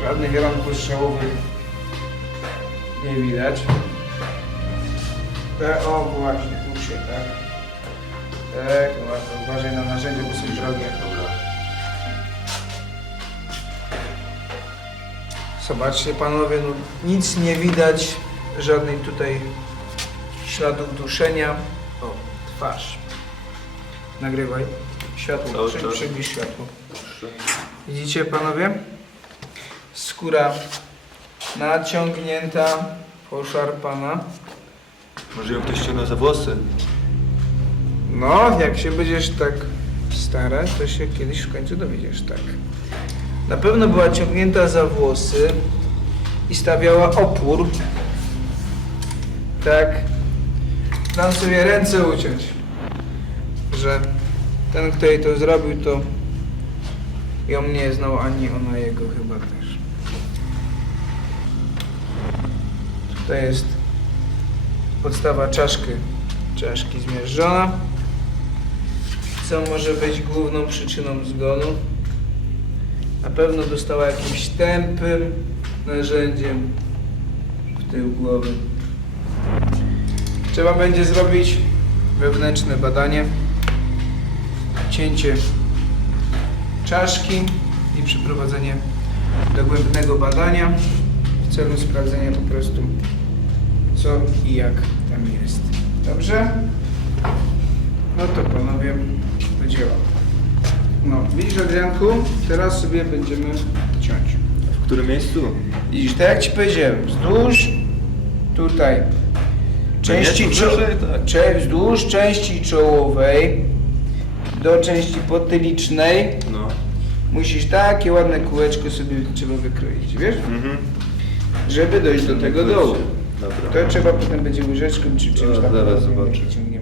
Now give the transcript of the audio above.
Żadnych ran postrzałowych nie widać. O właśnie, tu się, tak? Tak, no, uważaj na narzędzia, bo są drogie. Zobaczcie panowie, no, nic nie widać, żadnych tutaj śladów duszenia. O, twarz. Nagrywaj. Światło, przybliż światło. Widzicie panowie? Skóra naciągnięta, poszarpana. Może ją ktoś ściągnął za włosy? No, jak się będziesz tak starać, to się kiedyś w końcu dowiedziesz, tak. Na pewno była ciągnięta za włosy i stawiała opór. Tak. Dam sobie ręce uciąć, że ten, kto jej to zrobił, to ją nie znał, ani ona jego chyba też. Tutaj jest podstawa czaszki zmierzczona, co może być główną przyczyną zgonu. Na pewno dostała jakimś tępym narzędziem w tył głowy. Trzeba będzie zrobić wewnętrzne badanie, cięcie czaszki i przeprowadzenie dogłębnego badania w celu sprawdzenia po prostu co i jak tam jest. Dobrze? No to panowie, do dzieła. No, widzisz Adrianku? Teraz sobie będziemy ciąć. W którym miejscu? Widzisz, tak jak ci powiedziałem, wzdłuż tutaj części wzdłuż części czołowej do części potylicznej No. musisz takie ładne kółeczko sobie trzeba wykroić, wiesz? Żeby dojść do tego dołu. Dobra. To trzeba potem będzie łyżeczką czy czymś tam zaraz zobaczę. wyciągniemy.